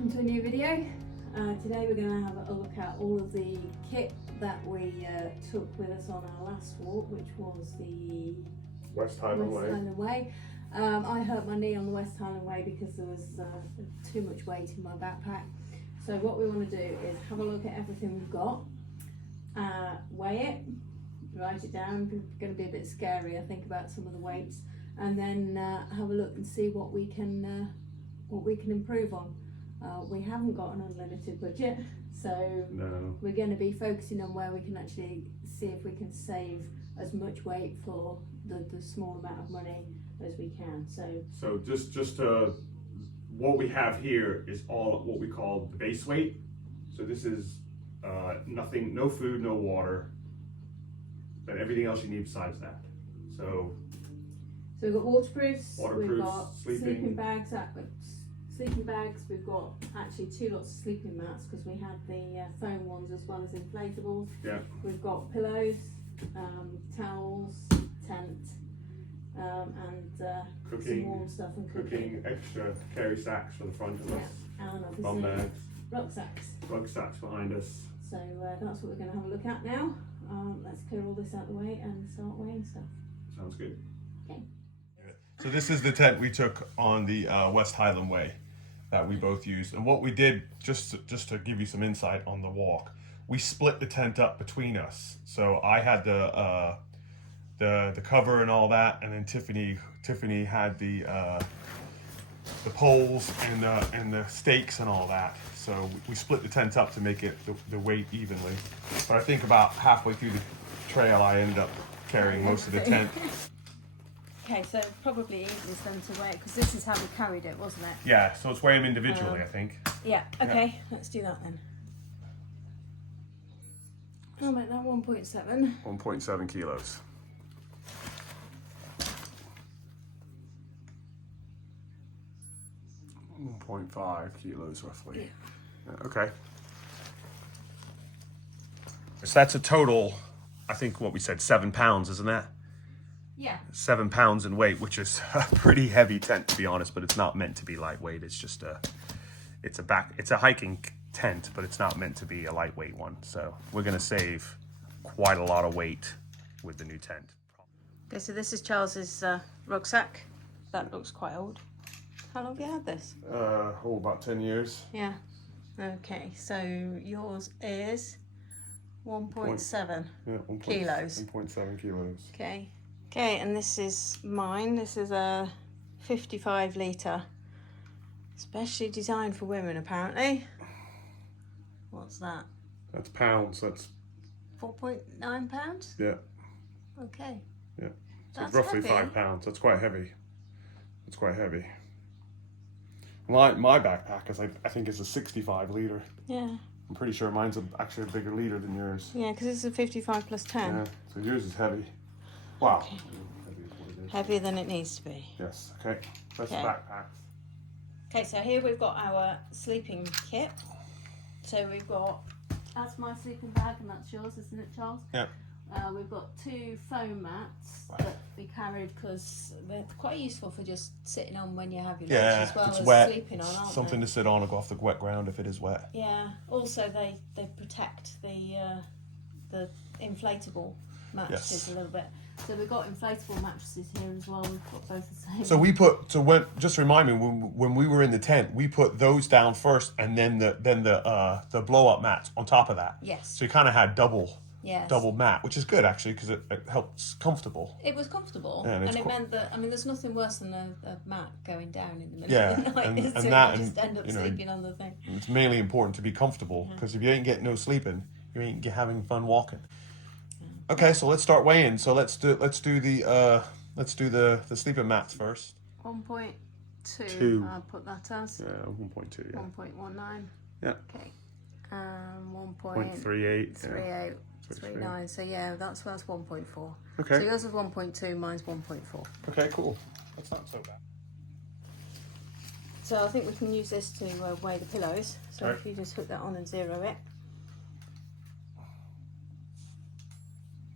welcome to a new video. Today we're going to have a look at all of the kit that we took with us on our last walk, which was the West Highland Way. I hurt my knee on the West Highland Way because there was too much weight in my backpack. So what we want to do is have a look at everything we've got, weigh it, write it down. It's going to be a bit scary, I think, about some of the weights, and then have a look and see what we can improve on. We haven't got an unlimited budget, so we're going to be focusing on where we can actually see if we can save as much weight for the small amount of money as we can. So just what we have here is all what we call the base weight. So this is nothing, no food, no water, but everything else you need besides that. So we've got waterproofs, we've got sleeping bags, we've got actually 2 lots of sleeping mats because we had the foam ones as well as inflatables. Yeah. We've got pillows, towels, tent, and some warm stuff and cooking, extra carry sacks for the front of us, and bum obviously bags, rucksacks behind us. So that's what we're going to have a look at now. Let's clear all this out of the way and start weighing stuff. Sounds good. Okay. So this is the tent we took on the West Highland Way that we both used, and what we did, just to give you some insight on the walk, we split the tent up between us. So I had the cover and all that, and then Tiffany had the poles and the stakes and all that. So we split the tent up to make it the weight evenly. But I think about halfway through the trail, I ended up carrying most of the tent. Okay, so probably easiest then to weigh it because this is how we carried it, wasn't it? Yeah, so let's weigh them individually, I think. Yeah, okay, let's do that then. I'll make that 1.7. 1.7 kilos. .5 kilos roughly. Yeah, okay. So that's a total, I think what we said, 7 pounds, isn't that? Yeah. 7 pounds in weight, which is a pretty heavy tent to be honest, but it's not meant to be lightweight. It's just it's a hiking tent, but it's not meant to be a lightweight one. So we're gonna save quite a lot of weight with the new tent. Okay, so this is Charles's rucksack. That looks quite old. How long have you had this? About 10 years. Yeah. Okay, so yours is 1.7 kilos. 1.7 kilos. Okay. Okay, and this is mine. This is a 55 litre, specially designed for women apparently. What's that? That's pounds. That's 4.9 pounds? Yeah. Okay. Yeah. So That's roughly heavy. 5 pounds. That's quite heavy. It's quite heavy. My backpack is I think it's a 65 litre. Yeah. I'm pretty sure mine's actually a bigger litre than yours. Yeah, because this is a 55 plus 10. Yeah. So yours is heavy. Wow. Okay. Heavy is what it is. Heavier than it needs to be. Yes. Okay. That's Okay. the backpack. Okay, so here we've got our sleeping kit. So we've got, that's my sleeping bag and that's yours, isn't it, Charles? Yeah. We've got 2 foam mats that we carried because they're quite useful for just sitting on when you have your lunch as well if it's as wet, sleeping on, aren't something they? to sit on or go off the wet ground if it is wet. Yeah. Also, they protect the inflatable mattresses a little bit. So we've got inflatable mattresses here as well. We've got both the same. So just remind me, when we were in the tent, we put those down first, and then the blow up mats on top of that. Yes. So you kind of had double mat, which is good actually because it helps comfortable. It was comfortable, Yeah, and it meant that, I mean, there's nothing worse than a mat going down in the middle Yeah, of the night. and So that, you just end up you know, sleeping on the thing. It's mainly important to be comfortable because if you ain't getting no sleeping, you ain't having fun walking. Okay, so let's start weighing. So let's do the sleeping mats first. 1.2. I'll put that as. Yeah, 1.2. Yeah. 1.19. Yeah. Okay. 1.38. 1.38. 39. So yeah, that's 1.4. Okay. So yours is 1.2, mine's 1.4. Okay, cool. That's not so bad. So I think we can use this to weigh the pillows. So Right. if you just hook that on and zero it.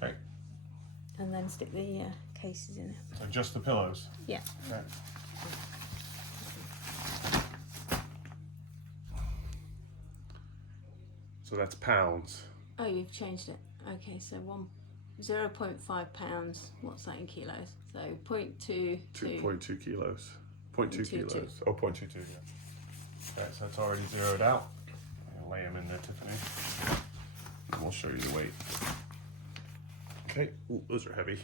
Okay. And then stick the cases in it. So just the pillows. Yeah. Okay. So that's pounds. Oh, you've changed it. Okay, so 0.5 pounds. What's that in kilos? So 0.22. 2.2 kilos. 0.2 2.2. kilos. Oh, 0.22, yeah. Okay, so it's already zeroed out. I'm gonna lay them in there, Tiffany. And we'll show you the weight. Okay, ooh, those are heavy.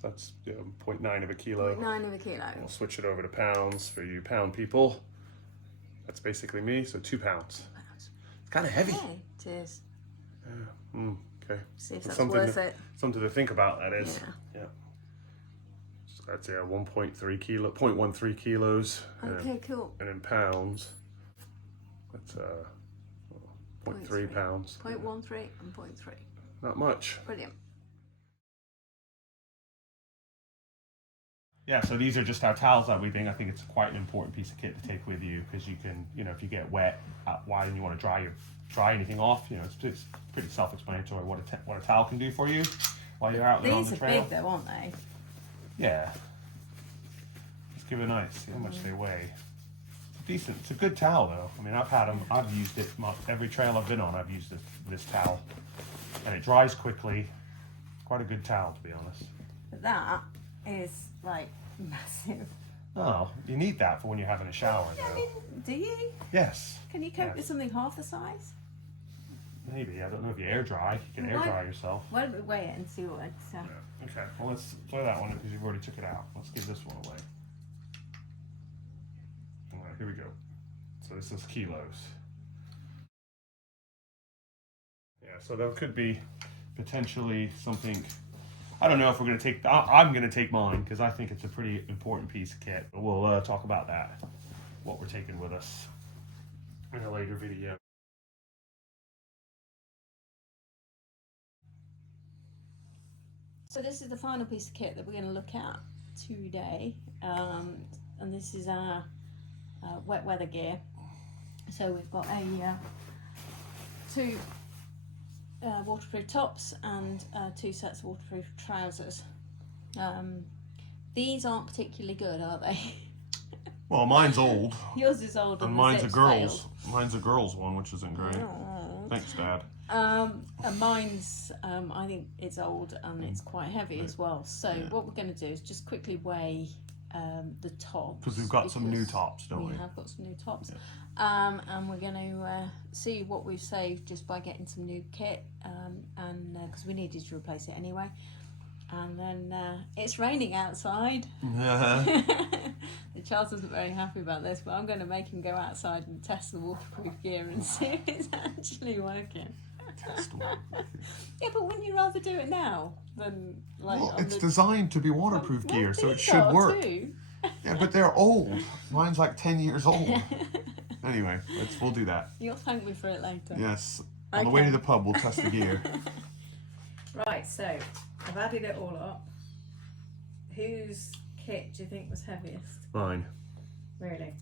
So that's 0.9 of a kilo. 0.9 of a kilo. We'll switch it over to pounds for you pound people. That's basically me, so 2 pounds. It's kind of heavy. Yeah, it is. Yeah. Okay. See if that's something worth it. Something to think about, that is. Yeah. So that's 1.3 kilo, 0.13 kilos. Okay, cool. And in pounds, that's 0.3 pounds. 0.13 and 0.3. Not much. Brilliant. Yeah, so these are just our towels that we think. I think it's quite an important piece of kit to take with you, because you can, if you get wet, why and you want to dry anything off, it's pretty self-explanatory what a towel can do for you while you're out there on the trail. These are big though, aren't they? Yeah. Let's give it a nice, see how much they weigh. It's decent. It's a good towel though. I mean, I've had them. I've used it every trail I've been on. I've used this towel, and it dries quickly. Quite a good towel, to be honest. But that is like massive. Oh, you need that for when you're having a shower, though. I mean, do you? Yes. Can you cope with something half the size? Maybe. I don't know if you air dry. You can air dry yourself. Why don't we weigh it and see what it's... Yeah. Okay. Well, let's throw that one because you've already took it out. Let's give this one away. All right, here we go. So this is kilos. Yeah, so there could be potentially something... I don't know if we're going to take... I'm going to take mine because I think it's a pretty important piece of kit. But we'll talk about that, what we're taking with us in a later video. So this is the final piece of kit that we're going to look at today. And this is our wet weather gear. So we've got two waterproof tops and 2 sets of waterproof trousers. These aren't particularly good, are they? Well, mine's old. Yours is old, and mine's a girl's. Mine's a girl's one, which isn't great. Oh. Thanks, Dad. And mine's, I think it's old and it's quite heavy as well. So what we're going to do is just quickly weigh the tops. Because we've got some new tops, don't we? We have got some new tops. Yeah. And we're going to see what we've saved just by getting some new kit, and because we needed to replace it anyway. And then it's raining outside. Charles isn't very happy about this, but I'm going to make him go outside and test the waterproof gear and see if it's actually working. Yeah, but wouldn't you rather do it now than like? Well, it's designed to be waterproof gear, so it should work. Too. Yeah, but they're old. Mine's like 10 years old. Anyway, we'll do that. You'll thank me for it later. Yes. On the way to the pub, we'll test the gear. Right, so I've added it all up. Whose kit do you think was heaviest? Mine. Really?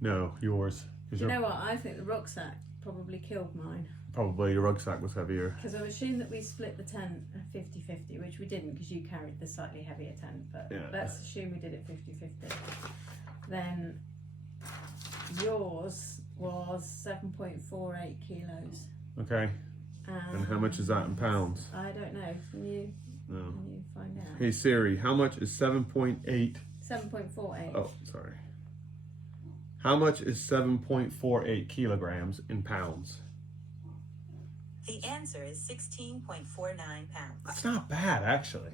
No, yours. You know what? I think the rucksack probably killed mine. Probably your rucksack was heavier. Because I assumed that we split the tent 50-50, which we didn't because you carried the slightly heavier tent, but let's assume we did it 50-50. Then yours was 7.48 kilos. Okay. And how much is that in pounds? I don't know. Can you find out? Hey Siri, how much is 7.8? 7.48. Oh, sorry. How much is 7.48 kilograms in pounds? The answer is 16.49 pounds. That's not bad, actually.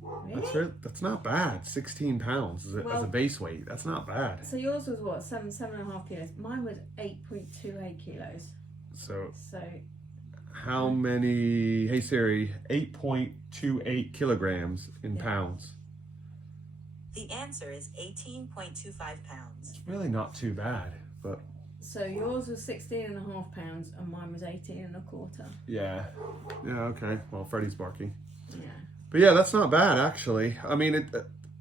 Really? That's not bad. 16 pounds as a base weight. That's not bad. So yours was what? 7.5 kilos. Mine was 8.28 kilos. So how Mm-hmm. many? Hey Siri, 8.28 kilograms in pounds. The answer is 18.25 pounds. It's really not too bad, but. So yours was 16.5 pounds and mine was 18.25. Yeah. Yeah. Okay. Well, Freddie's barking. Yeah. But yeah, that's not bad actually. I mean,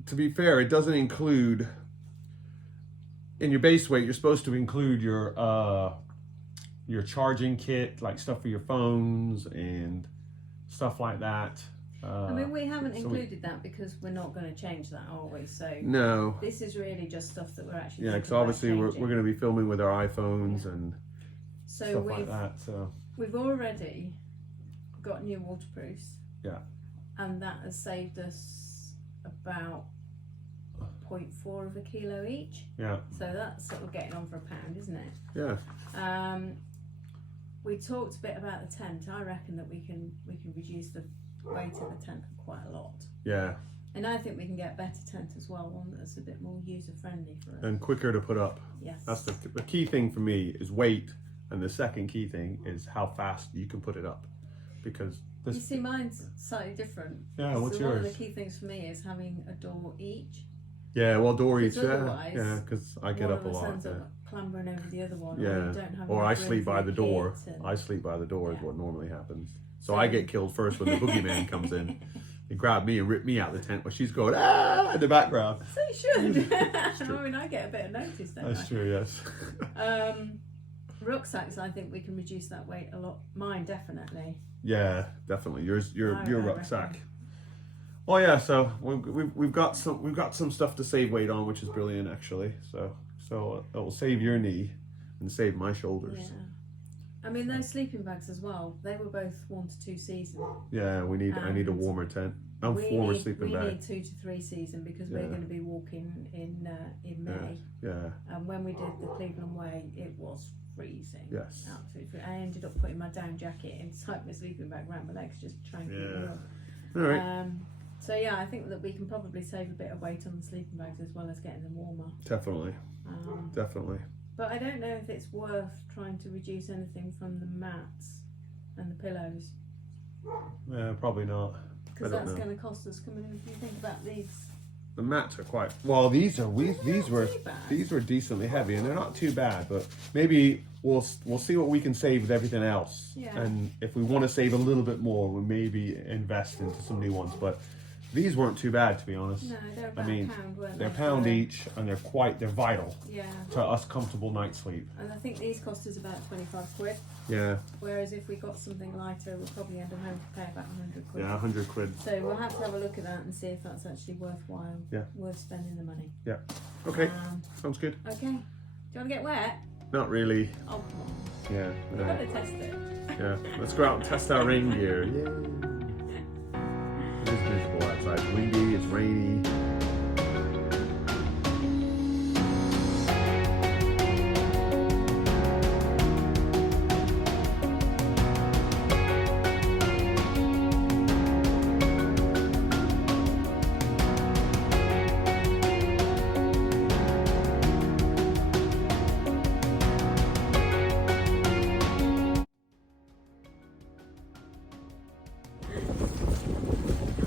to be fair, it doesn't include in your base weight. You're supposed to include your charging kit, like stuff for your phones and stuff like that. I mean, we haven't included that because we're not going to change that, are we? So no. This is really just stuff that we're actually. Yeah, because obviously we're going to be filming with our iPhones and. So stuff like that. So we've already got new waterproofs. Yeah. And that has saved us about 0.4 of a kilo each. Yeah. So that's sort of getting on for £1, isn't it? Yeah. We talked a bit about the tent. I reckon that we can reduce the weight of the tent quite a lot. Yeah. And I think we can get a better tent as well, one that's a bit more user friendly for us. And quicker to put up. Yes. That's the key thing for me is weight, and the second key thing is how fast you can put it up, because this. You see, mine's slightly different. Yeah, what's so one yours? of the key things for me is having a door each. Yeah, well, door each. Because Yeah, otherwise, yeah, because I get one up a of us lot. ends Yeah. up clambering over the other one. Yeah. Or, you don't have Or enough I room sleep for by your the door. kids and- I sleep by the door is Yeah. what normally happens. So So- I get killed first when the boogeyman comes in. He grabbed me and ripped me out of the tent while she's going ah in the background. So you should. true. I mean, I get a bit of notice, don't I? That's true. Yes. Rucksacks, I think we can reduce that weight a lot. Mine, definitely. Yeah, definitely. Your I rucksack. reckon. Well, yeah. So we've got some stuff to save weight on, which is brilliant actually. So it will save your knee and save my shoulders. Yeah. I mean, those sleeping bags as well. They were both 1 to 2 season. Yeah, I need a And warmer tent. I'm we warmer need, sleeping we bag. need 2 to 3 season because we're Yeah. going to be walking in May. Yeah. And when we did the Cleveland Way, it was freezing. Yes. Absolutely freezing. I ended up putting my down jacket inside my sleeping bag around my legs just to try and keep me warm. All right. So yeah, I think that we can probably save a bit of weight on the sleeping bags as well as getting them warmer. Definitely. Definitely. But I don't know if it's worth trying to reduce anything from the mats and the pillows, Yeah, probably not. because I don't that's know. going to cost us. If you think about these, The mats are quite well. These were too bad. these were decently heavy, and they're not too bad. But maybe we'll see what we can save with everything else. Yeah. And if we want to save a little bit more, we'll maybe invest into some new ones. But these weren't too bad, to be honest. no, they're about mean, a pound, weren't They're they? pound So- each, and they're vital Yeah, to us comfortable night sleep. and I think these cost us about 25 quid. Yeah, Whereas if we got something lighter, we'll probably end up having to pay about 100 quid. yeah, 100 quid. So we'll have to have a look at that and see if that's actually worthwhile. Yeah. Worth spending the money. Yeah. Okay, Um, sounds good. okay. Do you want to get wet? Not really. Oh, come on. Yeah. We've got to test it. Yeah. Let's go out and test our rain gear. Yay. It is miserable outside. It's windy. It's rainy.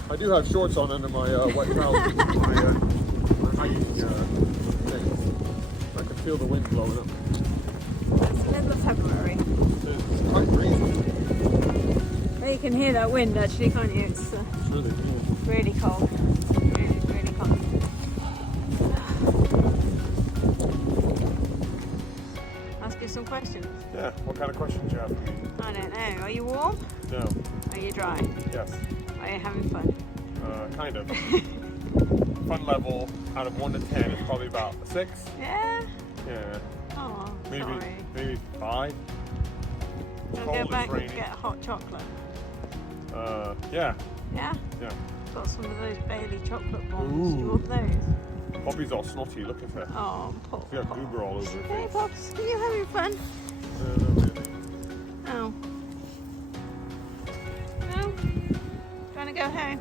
I do have shorts on under my wet trousers. my hiking thing. I can feel the wind blowing up. It's the middle of February. It's quite breezy. But you can hear that wind actually, can't you? It's It's really cool. really cold. Really, really cold. Ask you some questions. Yeah. What kind of questions do you have for me? I don't know. Are you warm? No. Are you dry? Yes. Are you having fun? Kind of. Fun level out of 1 to 10 is probably about a 6. Yeah. Yeah. Oh, Maybe sorry. maybe 5. We'll Cold go is back and raining. get hot chocolate. Yeah. Yeah? Yeah. Got some of those Bailey chocolate bombs. Do you Ooh. want those? Poppy's all snotty. Look at her. Oh, poor She's got Pop. goober all over her Hey, face. Pops, are you having fun? Not really. Oh. No? Trying to go home?